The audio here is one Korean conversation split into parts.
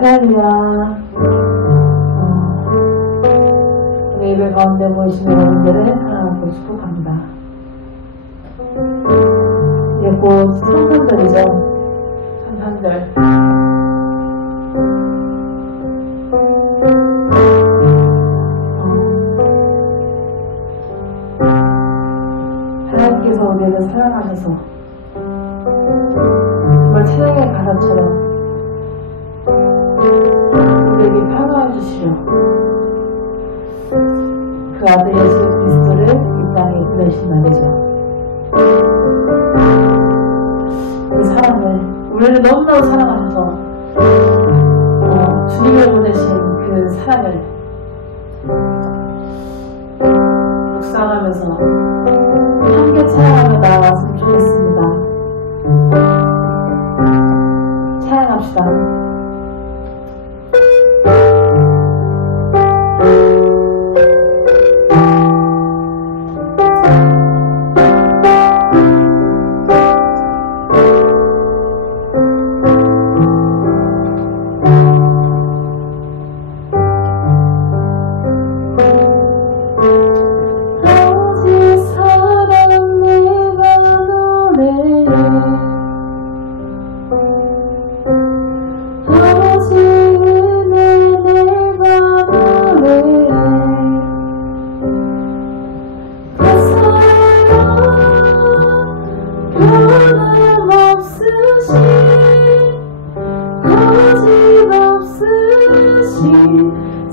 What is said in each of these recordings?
할렐루야. 우리 예배 가운데 모이신 여러분들을 사랑하고 축복합니다. 이제 곧 성탄절이죠. 성탄절. 하나님께서 우리를 사랑하셔서 정말 찬양의 가사처럼 우리에게 평화해 주시려 그 아들 예수 그리스도를 이 땅에 보내신 날이죠. 그 사랑을, 우리를 너무나도 사랑하셔서 주님을 보내신 그 사랑을 묵상하면서 함께 찬양하며 나아갔으면 좋겠습니다. 찬양합시다.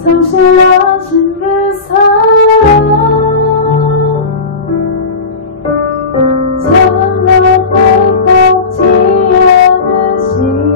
성실하신 그 사랑 정말 빼먹지 않으시네.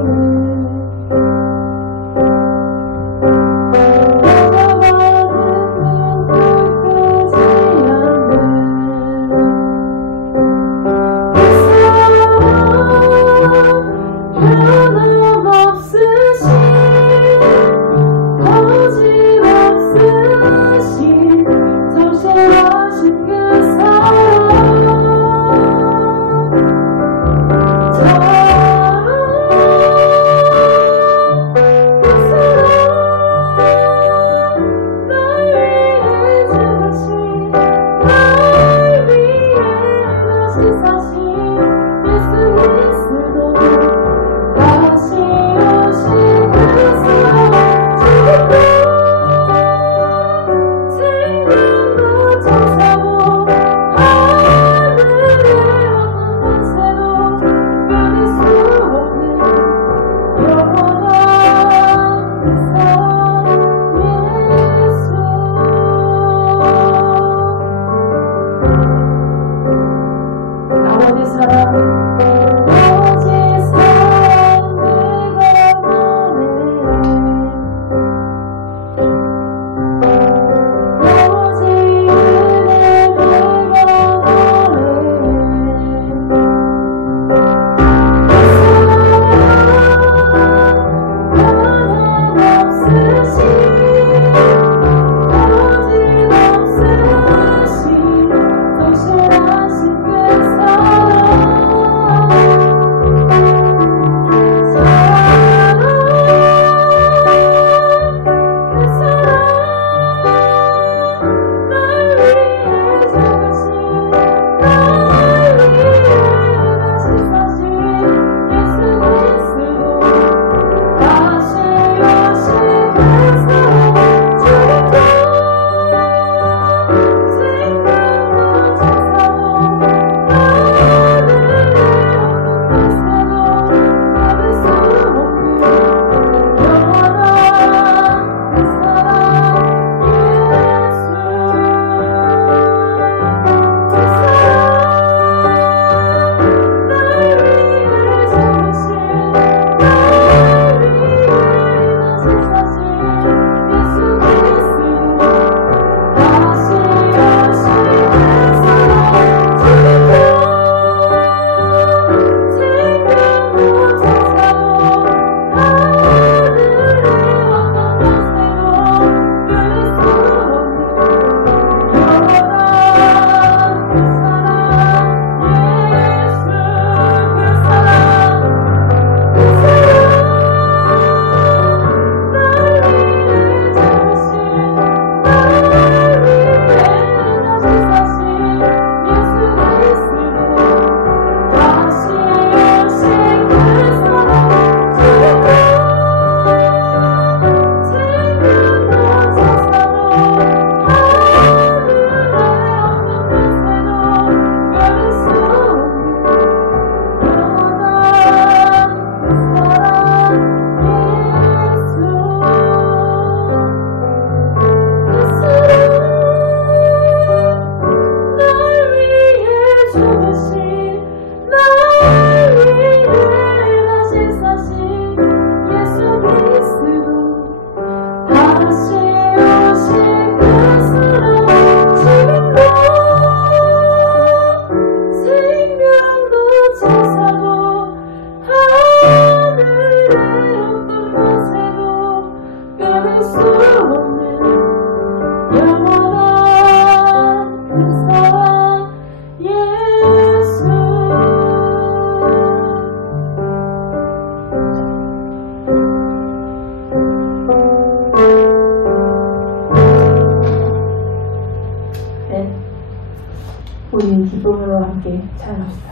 우리 기쁨으로 함께 찬양합시다.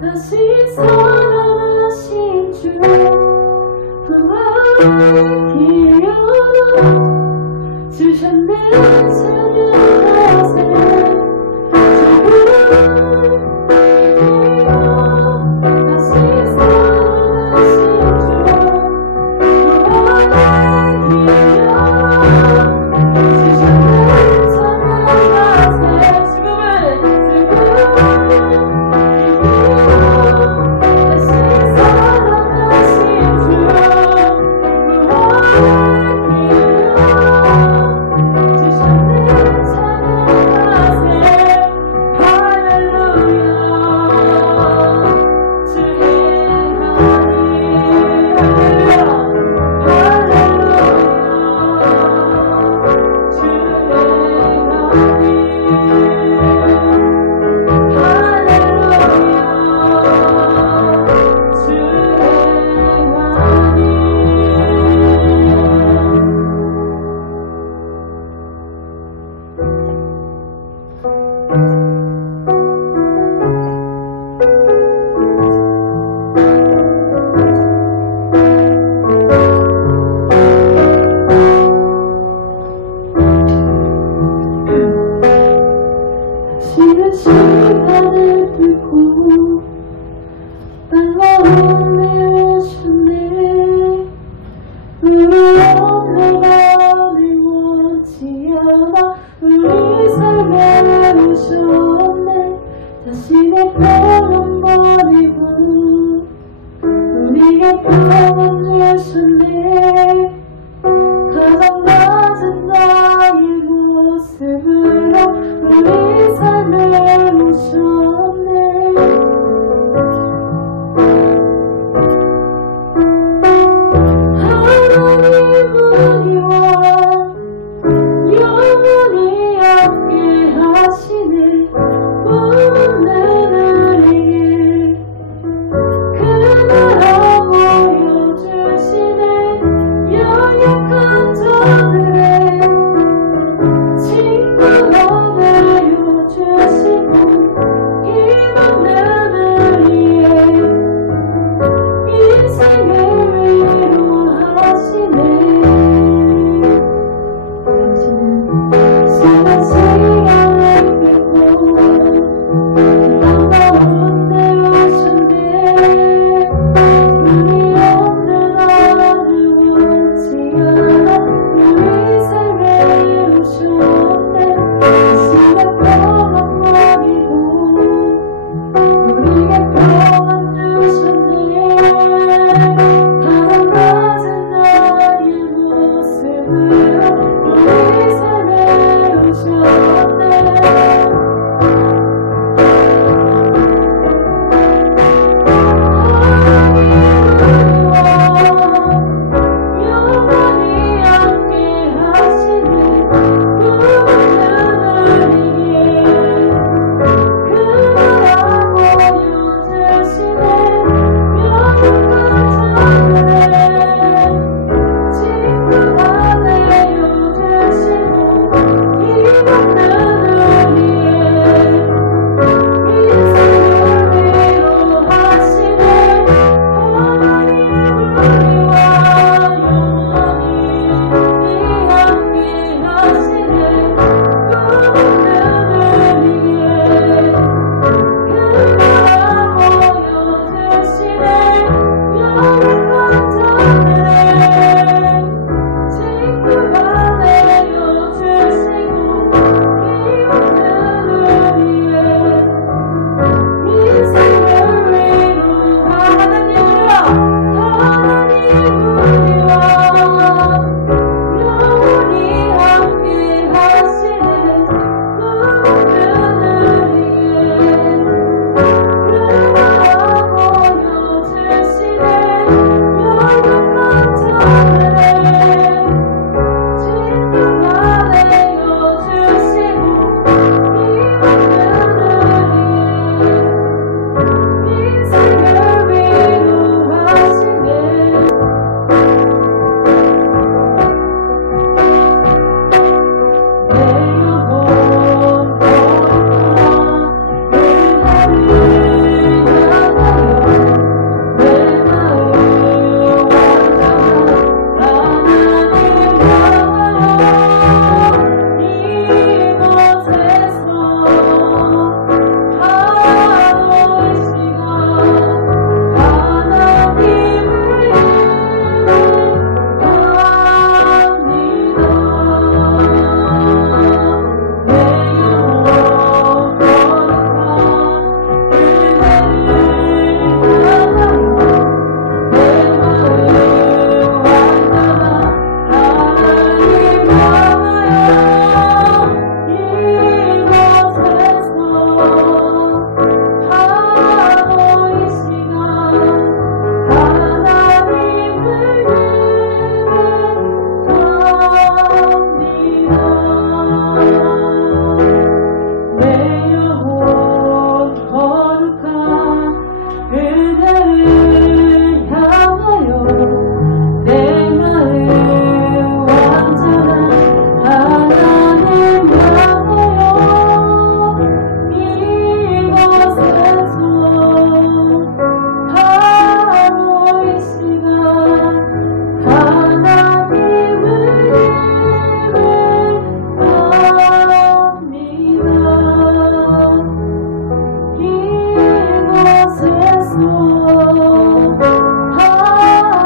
다시 살아나신 주 영원히 함께 하시네 오늘을 위해 그 나라 보여주시네 연약한 자들의 친구가 되어주시고 이번을 위해 인생을 위로하시네 당신은 시간을 끌고 땅가운 데 오셨네 우리 없는 하늘 원치 않아 우리 삶에 오셨네 시간 평안 먹이고 우리에게 평안 주셨네 가장 낮은 나의 모습으로 우리 삶에 오셨네 영원히 함께 하시네 오늘을 위해 그 나라 보여주시네 연약한 자들의 친구가 되어주시고 이번을 위해 인생을 위로하시네 하나님을 위와 영원히 함께 하시네 오늘을 위해 그 나라 보여주시네 연약한 자들의 친구가 되어주시고 이번을 위해 인생을 위로하 하나님을 위와 영원히 함께 하시네 오늘을 위해 그 나라 보여주시네 연약한 자들의 친구가 되어주시고 이번을 위해 인생을 위로하시네 내 영혼 거룩한 은혜를 향하여 내 마음 완전한 하나님 향하여 이곳에서 하루 이 시간 하나님을 내 영혼 거룩한 은혜를 향하여 내 마음 완전한 하나님 향하여 이곳에서 하루 이 시간 하나님을 예배합니다 내 영혼 거룩한 은혜를 향하여 내 마음 완전한 하나님 향하여 이곳에서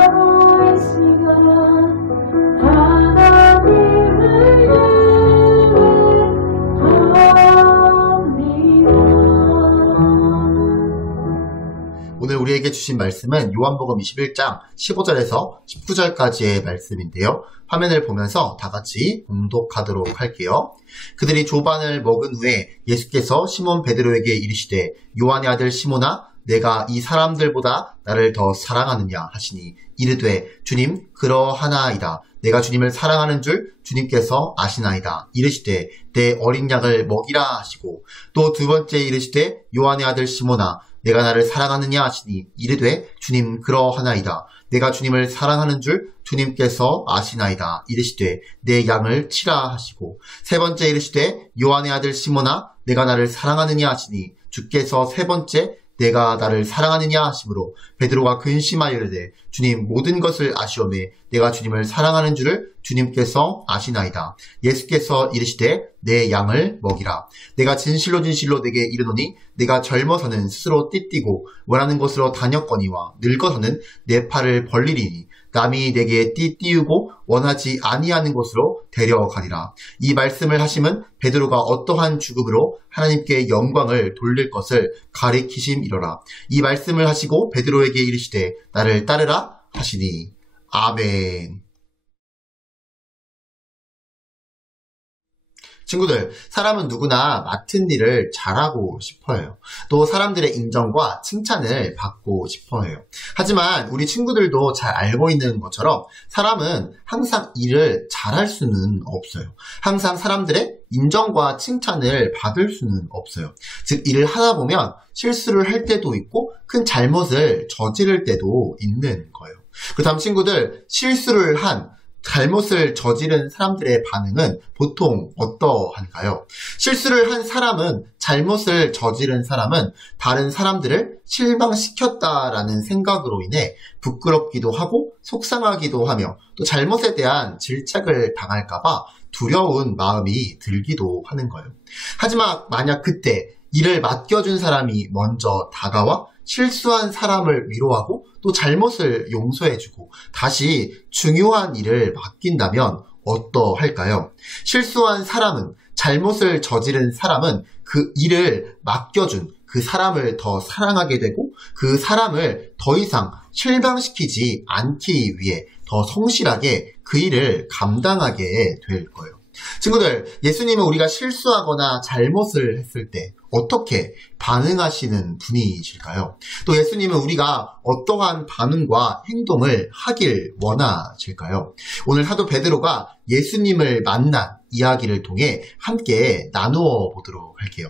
하루 이 시간 하나님을 오늘 우리에게 주신 말씀은 요한복음 21장 15절에서 19절까지의 말씀인데요. 화면을 보면서 다 같이 봉독하도록 할게요. 그들이 조반을 먹은 후에 예수께서 시몬 베드로에게 이르시되 요한의 아들 시몬아 내가 이 사람들보다 나를 더 사랑하느냐 하시니 이르되 주님 그러하나이다. 내가 주님을 사랑하는 줄 주님께서 아시나이다. 이르시되 내 어린 양을 먹이라 하시고 또 두 번째 이르시되 요한의 아들 시몬아 내가 나를 사랑하느냐 하시니 이르되 주님 그러하나이다. 내가 주님을 사랑하는 줄 주님께서 아시나이다. 이르시되 내 양을 치라 하시고 세 번째 이르시되 요한의 아들 시몬아 내가 나를 사랑하느냐 하시니 주께서 세 번째 내가 나를 사랑하느냐 하심으로 베드로가 근심하여 이르되 주님 모든 것을 아시오매 내가 주님을 사랑하는 줄을 주님께서 아시나이다. 예수께서 이르시되 내 양을 먹이라. 내가 진실로 진실로 내게 이르노니 내가 젊어서는 스스로 띠띠고 원하는 곳으로 다녔거니와 늙어서는 내 팔을 벌리리니 남이 내게 띠띠우고 원하지 아니하는 곳으로 데려가리라. 이 말씀을 하심은 베드로가 어떠한 죽음으로 하나님께 영광을 돌릴 것을 가리키심이로라. 이 말씀을 하시고 베드로에게 이르시되 나를 따르라 하시니 아멘. 친구들, 사람은 누구나 맡은 일을 잘하고 싶어해요. 또 사람들의 인정과 칭찬을 받고 싶어해요. 하지만 우리 친구들도 잘 알고 있는 것처럼 사람은 항상 일을 잘할 수는 없어요. 항상 사람들의 인정과 칭찬을 받을 수는 없어요. 즉 일을 하다 보면 실수를 할 때도 있고 큰 잘못을 저지를 때도 있는 거예요. 그렇다면 친구들, 실수를 한 잘못을 저지른 사람들의 반응은 보통 어떠한가요? 실수를 한 사람은, 잘못을 저지른 사람은 다른 사람들을 실망시켰다라는 생각으로 인해 부끄럽기도 하고 속상하기도 하며 또 잘못에 대한 질책을 당할까봐 두려운 마음이 들기도 하는 거예요. 하지만 만약 그때 일을 맡겨준 사람이 먼저 다가와 실수한 사람을 위로하고 또 잘못을 용서해주고 다시 중요한 일을 맡긴다면 어떠할까요? 실수한 사람은, 잘못을 저지른 사람은 그 일을 맡겨준 그 사람을 더 사랑하게 되고 그 사람을 더 이상 실망시키지 않기 위해 더 성실하게 그 일을 감당하게 될 거예요. 친구들, 예수님은 우리가 실수하거나 잘못을 했을 때 어떻게 반응하시는 분이실까요? 또 예수님은 우리가 어떠한 반응과 행동을 하길 원하실까요? 오늘 사도 베드로가 예수님을 만난 이야기를 통해 함께 나누어 보도록 할게요.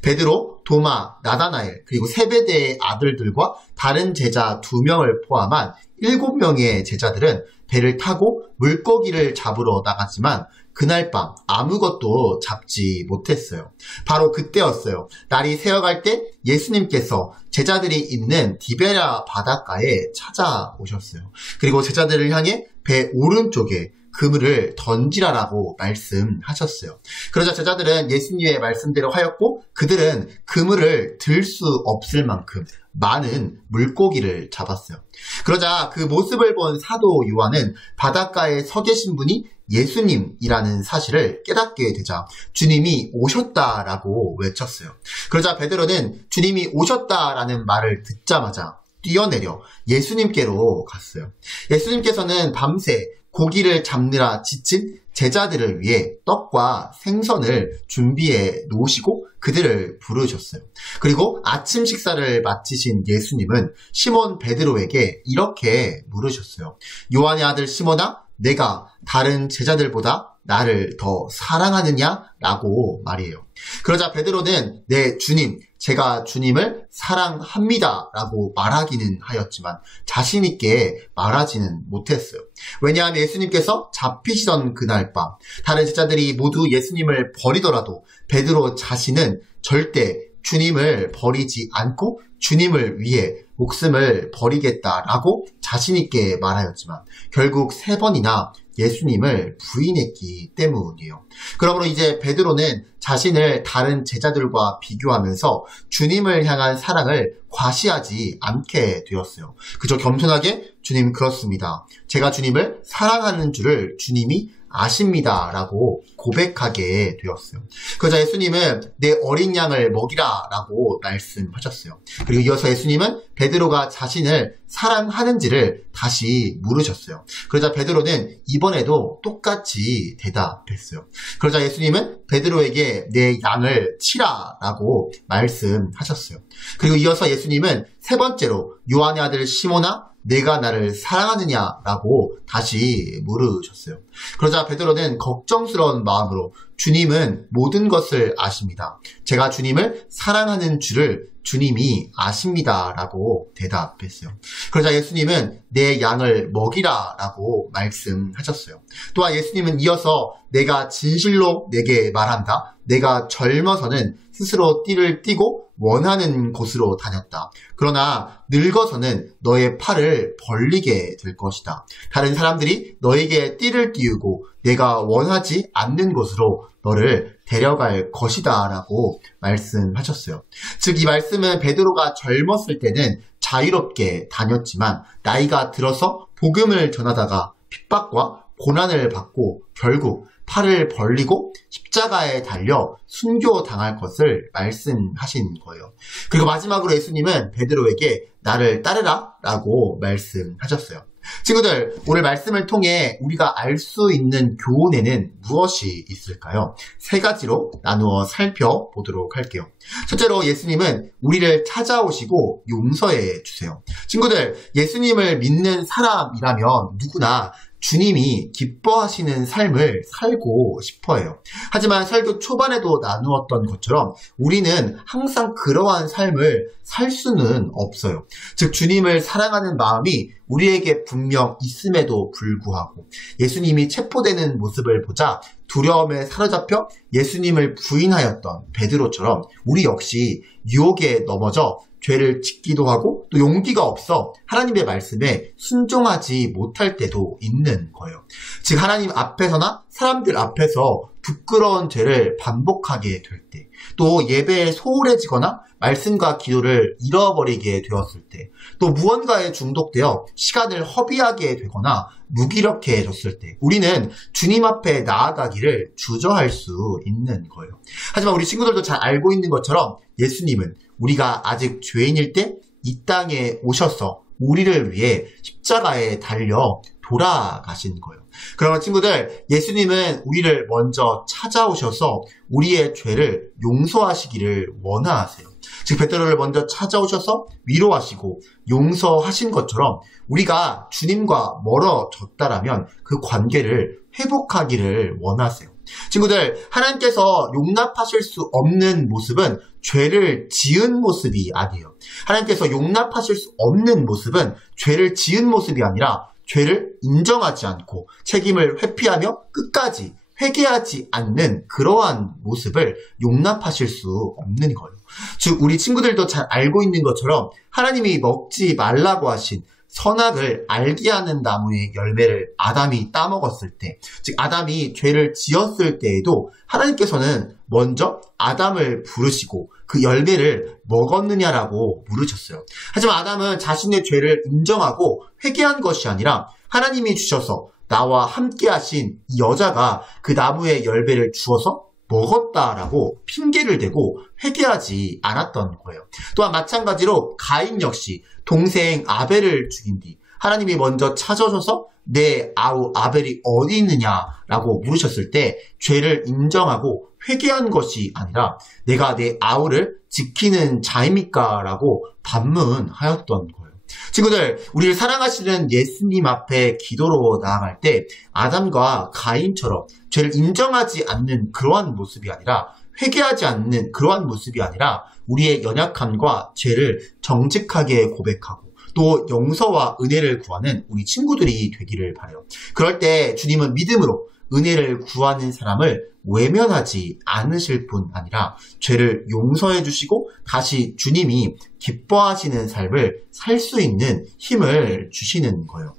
베드로, 도마, 나다나엘, 그리고 세베대의 아들들과 다른 제자 2명을 포함한 7명의 제자들은 배를 타고 물고기를 잡으러 나갔지만 그날 밤 아무것도 잡지 못했어요. 바로 그때였어요. 날이 새어갈 때 예수님께서 제자들이 있는 디베랴 바닷가에 찾아오셨어요. 그리고 제자들을 향해 배 오른쪽에 그물을 던지라라고 말씀하셨어요. 그러자 제자들은 예수님의 말씀대로 하였고 그들은 그물을 들 수 없을 만큼 많은 물고기를 잡았어요. 그러자 그 모습을 본 사도 요한은 바닷가에 서 계신 분이 예수님이라는 사실을 깨닫게 되자 주님이 오셨다라고 외쳤어요. 그러자 베드로는 주님이 오셨다라는 말을 듣자마자 뛰어내려 예수님께로 갔어요. 예수님께서는 밤새 고기를 잡느라 지친 제자들을 위해 떡과 생선을 준비해 놓으시고 그들을 부르셨어요. 그리고 아침 식사를 마치신 예수님은 시몬 베드로에게 이렇게 물으셨어요. 요한의 아들 시몬아, 내가 다른 제자들보다 나를 더 사랑하느냐? 라고 말이에요. 그러자 베드로는 네 주님, 제가 주님을 사랑합니다 라고 말하기는 하였지만 자신 있게 말하지는 못했어요. 왜냐하면 예수님께서 잡히시던 그날 밤 다른 제자들이 모두 예수님을 버리더라도 베드로 자신은 절대 주님을 버리지 않고 주님을 위해 목숨을 버리겠다라고 자신 있게 말하였지만 결국 3번이나 예수님을 부인했기 때문이에요. 그러므로 이제 베드로는 자신을 다른 제자들과 비교하면서 주님을 향한 사랑을 과시하지 않게 되었어요. 그저 겸손하게 주님 그렇습니다. 제가 주님을 사랑하는 줄을 주님이 아십니다 라고 고백하게 되었어요. 그러자 예수님은 내 어린 양을 먹이라 라고 말씀하셨어요. 그리고 이어서 예수님은 베드로가 자신을 사랑하는지를 다시 물으셨어요. 그러자 베드로는 이번에도 똑같이 대답했어요. 그러자 예수님은 베드로에게 내 양을 치라 라고 말씀하셨어요. 그리고 이어서 예수님은 세 번째로 요한의 아들 시몬아 내가 나를 사랑하느냐라고 다시 물으셨어요. 그러자 베드로는 걱정스러운 마음으로 주님은 모든 것을 아십니다. 제가 주님을 사랑하는 줄을 주님이 아십니다 라고 대답했어요. 그러자 예수님은 내 양을 먹이라 라고 말씀하셨어요. 또한 예수님은 이어서 내가 진실로 내게 말한다. 내가 젊어서는 스스로 띠를 띠고 원하는 곳으로 다녔다. 그러나 늙어서는 너의 팔을 벌리게 될 것이다. 다른 사람들이 너에게 띠를 띄우고 내가 원하지 않는 곳으로 너를 데려갈 것이다 라고 말씀하셨어요. 즉 이 말씀은 베드로가 젊었을 때는 자유롭게 다녔지만 나이가 들어서 복음을 전하다가 핍박과 고난을 받고 결국 팔을 벌리고 십자가에 달려 순교당할 것을 말씀하신 거예요. 그리고 마지막으로 예수님은 베드로에게 나를 따르라 라고 말씀하셨어요. 친구들, 오늘 말씀을 통해 우리가 알 수 있는 교훈에는 무엇이 있을까요? 세 가지로 나누어 살펴보도록 할게요. 첫째로 예수님은 우리를 찾아오시고 용서해 주세요. 친구들, 예수님을 믿는 사람이라면 누구나 주님이 기뻐하시는 삶을 살고 싶어해요. 하지만 설교 초반에도 나누었던 것처럼 우리는 항상 그러한 삶을 살 수는 없어요. 즉 주님을 사랑하는 마음이 우리에게 분명 있음에도 불구하고 예수님이 체포되는 모습을 보자 두려움에 사로잡혀 예수님을 부인하였던 베드로처럼 우리 역시 유혹에 넘어져 죄를 짓기도 하고 또 용기가 없어 하나님의 말씀에 순종하지 못할 때도 있는 거예요. 즉 하나님 앞에서나 사람들 앞에서 부끄러운 죄를 반복하게 될 때, 또 예배에 소홀해지거나 말씀과 기도를 잃어버리게 되었을 때, 또 무언가에 중독되어 시간을 허비하게 되거나 무기력해졌을 때 우리는 주님 앞에 나아가기를 주저할 수 있는 거예요. 하지만 우리 친구들도 잘 알고 있는 것처럼 예수님은 우리가 아직 죄인일 때 이 땅에 오셔서 우리를 위해 십자가에 달려 돌아가신 거예요. 그러면 친구들, 예수님은 우리를 먼저 찾아오셔서 우리의 죄를 용서하시기를 원하세요. 즉 베드로를 먼저 찾아오셔서 위로하시고 용서하신 것처럼 우리가 주님과 멀어졌다라면 그 관계를 회복하기를 원하세요. 친구들, 하나님께서 용납하실 수 없는 모습은 죄를 지은 모습이 아니에요. 하나님께서 용납하실 수 없는 모습은 죄를 지은 모습이 아니라 죄를 인정하지 않고 책임을 회피하며 끝까지 회개하지 않는 그러한 모습을 용납하실 수 없는 거예요. 즉 우리 친구들도 잘 알고 있는 것처럼 하나님이 먹지 말라고 하신 선악을 알게 하는 나무의 열매를 아담이 따먹었을 때, 즉 아담이 죄를 지었을 때에도 하나님께서는 먼저 아담을 부르시고 그 열매를 먹었느냐라고 물으셨어요. 하지만 아담은 자신의 죄를 인정하고 회개한 것이 아니라 하나님이 주셔서 나와 함께 하신 이 여자가 그 나무의 열매를 주어서 먹었다라고 핑계를 대고 회개하지 않았던 거예요. 또한 마찬가지로 가인 역시 동생 아벨을 죽인 뒤 하나님이 먼저 찾아오셔서 내 아우 아벨이 어디 있느냐라고 물으셨을 때 죄를 인정하고 회개한 것이 아니라 내가 내 아우를 지키는 자입니까? 라고 반문하였던 거예요. 친구들, 우리를 사랑하시는 예수님 앞에 기도로 나아갈 때 아담과 가인처럼 죄를 인정하지 않는 그러한 모습이 아니라 회개하지 않는 그러한 모습이 아니라 우리의 연약함과 죄를 정직하게 고백하고 또 용서와 은혜를 구하는 우리 친구들이 되기를 바라요. 그럴 때 주님은 믿음으로 은혜를 구하는 사람을 외면하지 않으실 뿐 아니라 죄를 용서해 주시고 다시 주님이 기뻐하시는 삶을 살 수 있는 힘을 주시는 거예요.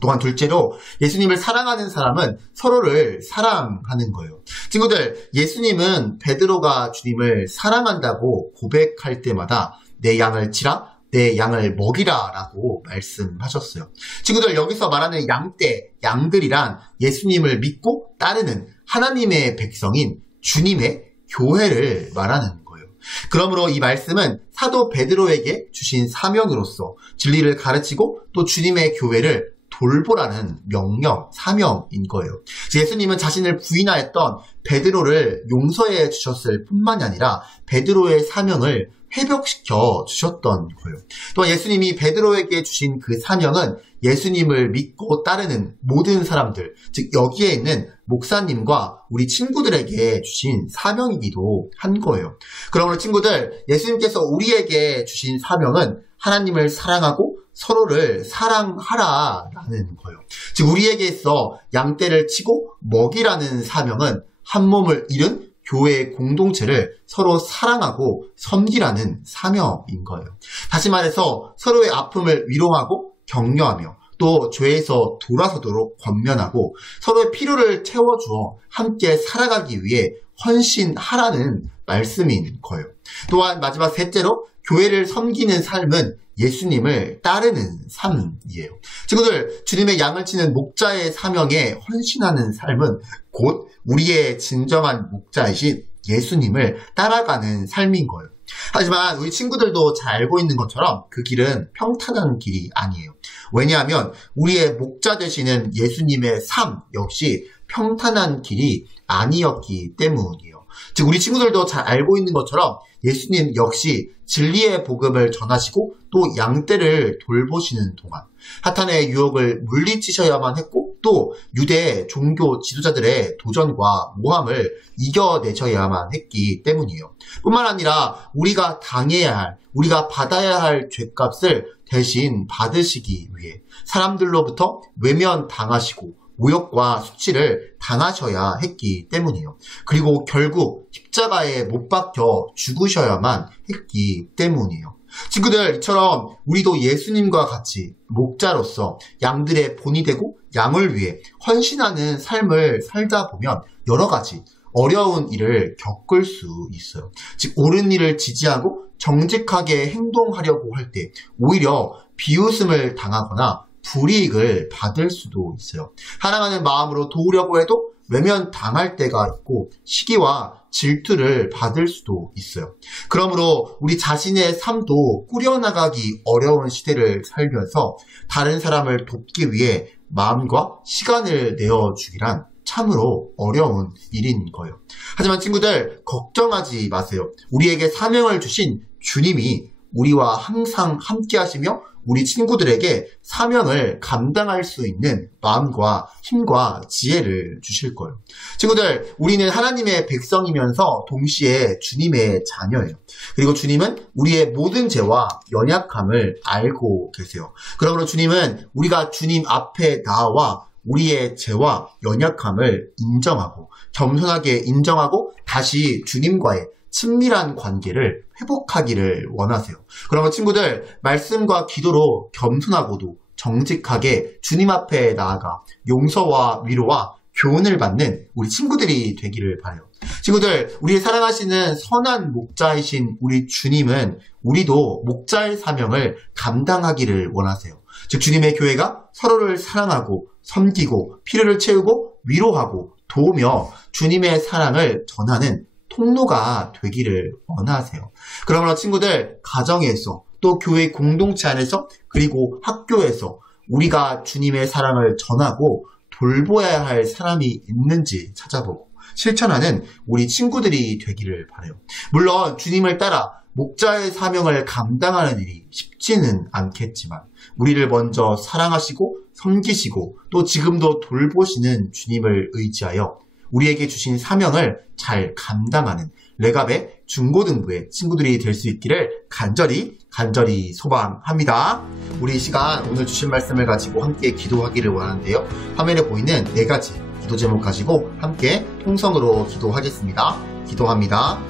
또한 둘째로 예수님을 사랑하는 사람은 서로를 사랑하는 거예요. 친구들, 예수님은 베드로가 주님을 사랑한다고 고백할 때마다 내 양을 치라, 내 양을 먹이라 라고 말씀하셨어요. 친구들, 여기서 말하는 양들이란 예수님을 믿고 따르는 하나님의 백성인 주님의 교회를 말하는 거예요. 그러므로 이 말씀은 사도 베드로에게 주신 사명으로서 진리를 가르치고 또 주님의 교회를 돌보라는 명령, 사명인 거예요. 예수님은 자신을 부인하였던 베드로를 용서해 주셨을 뿐만이 아니라 베드로의 사명을 회복시켜 주셨던 거예요. 또한 예수님이 베드로에게 주신 그 사명은 예수님을 믿고 따르는 모든 사람들, 즉 여기에 있는 목사님과 우리 친구들에게 주신 사명이기도 한 거예요. 그러므로 친구들, 예수님께서 우리에게 주신 사명은 하나님을 사랑하고 서로를 사랑하라라는 거예요. 즉 우리에게 있어 양떼를 치고 먹이라는 사명은 한 몸을 이룬 교회의 공동체를 서로 사랑하고 섬기라는 사명인 거예요. 다시 말해서 서로의 아픔을 위로하고 격려하며 또 죄에서 돌아서도록 권면하고 서로의 필요를 채워주어 함께 살아가기 위해 헌신하라는 말씀인 거예요. 또한 마지막 셋째로 교회를 섬기는 삶은 예수님을 따르는 삶이에요. 친구들, 주님의 양을 치는 목자의 사명에 헌신하는 삶은 곧 우리의 진정한 목자이신 예수님을 따라가는 삶인 거예요. 하지만 우리 친구들도 잘 알고 있는 것처럼 그 길은 평탄한 길이 아니에요. 왜냐하면 우리의 목자 되시는 예수님의 삶 역시 평탄한 길이 아니었기 때문이에요. 즉 우리 친구들도 잘 알고 있는 것처럼 예수님 역시 진리의 복음을 전하시고 또 양떼를 돌보시는 동안 사탄의 유혹을 물리치셔야만 했고 또 유대 종교 지도자들의 도전과 모함을 이겨내셔야만 했기 때문이에요. 뿐만 아니라 우리가 당해야 할, 우리가 받아야 할 죄값을 대신 받으시기 위해 사람들로부터 외면당하시고 모욕과 수치를 당하셔야 했기 때문이에요. 그리고 결국 십자가에 못 박혀 죽으셔야만 했기 때문이에요. 친구들, 이처럼 우리도 예수님과 같이 목자로서 양들의 본이 되고 양을 위해 헌신하는 삶을 살다 보면 여러 가지 어려운 일을 겪을 수 있어요. 즉 옳은 일을 지지하고 정직하게 행동하려고 할 때 오히려 비웃음을 당하거나 불이익을 받을 수도 있어요. 사랑하는 마음으로 도우려고 해도 외면당할 때가 있고 시기와 질투를 받을 수도 있어요. 그러므로 우리 자신의 삶도 꾸려나가기 어려운 시대를 살면서 다른 사람을 돕기 위해 마음과 시간을 내어주기란 참으로 어려운 일인 거예요. 하지만 친구들, 걱정하지 마세요. 우리에게 사명을 주신 주님이 우리와 항상 함께 하시며 우리 친구들에게 사명을 감당할 수 있는 마음과 힘과 지혜를 주실 거예요. 친구들, 우리는 하나님의 백성이면서 동시에 주님의 자녀예요. 그리고 주님은 우리의 모든 죄와 연약함을 알고 계세요. 그러므로 주님은 우리가 주님 앞에 나와 우리의 죄와 연약함을 인정하고 겸손하게 인정하고 다시 주님과의 친밀한 관계를 회복하기를 원하세요. 그러면 친구들, 말씀과 기도로 겸손하고도 정직하게 주님 앞에 나아가 용서와 위로와 교훈을 받는 우리 친구들이 되기를 바라요. 친구들, 우리 사랑하시는 선한 목자이신 우리 주님은 우리도 목자의 사명을 감당하기를 원하세요. 즉 주님의 교회가 서로를 사랑하고 섬기고 필요를 채우고 위로하고 도우며 주님의 사랑을 전하는 통로가 되기를 원하세요. 그러므로 친구들, 가정에서 또 교회 공동체 안에서 그리고 학교에서 우리가 주님의 사랑을 전하고 돌보아야 할 사람이 있는지 찾아보고 실천하는 우리 친구들이 되기를 바라요. 물론 주님을 따라 목자의 사명을 감당하는 일이 쉽지는 않겠지만 우리를 먼저 사랑하시고 섬기시고 또 지금도 돌보시는 주님을 의지하여 우리에게 주신 사명을 잘 감당하는 레갑의 중고등부의 친구들이 될 수 있기를 간절히 소망합니다. 우리 이 시간 오늘 주신 말씀을 가지고 함께 기도하기를 원하는데요. 화면에 보이는 4가지 기도 제목 가지고 함께 통성으로 기도하겠습니다. 기도합니다.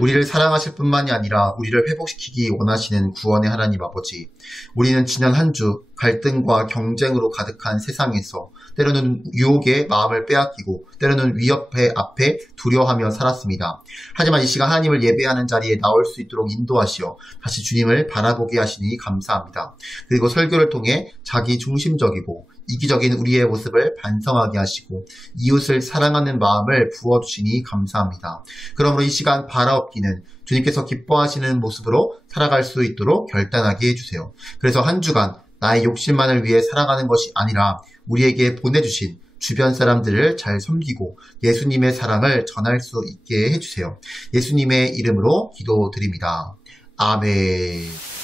우리를 사랑하실 뿐만이 아니라 우리를 회복시키기 원하시는 구원의 하나님 아버지, 우리는 지난 한 주 갈등과 경쟁으로 가득한 세상에서 때로는 유혹에 마음을 빼앗기고 때로는 위협의 앞에 두려워하며 살았습니다. 하지만 이 시간 하나님을 예배하는 자리에 나올 수 있도록 인도하시어 다시 주님을 바라보게 하시니 감사합니다. 그리고 설교를 통해 자기 중심적이고 이기적인 우리의 모습을 반성하게 하시고 이웃을 사랑하는 마음을 부어주시니 감사합니다. 그러므로 이 시간 바라옵기는 주님께서 기뻐하시는 모습으로 살아갈 수 있도록 결단하게 해주세요. 그래서 한 주간 나의 욕심만을 위해 살아가는 것이 아니라 우리에게 보내주신 주변 사람들을 잘 섬기고 예수님의 사랑을 전할 수 있게 해주세요. 예수님의 이름으로 기도드립니다. 아멘.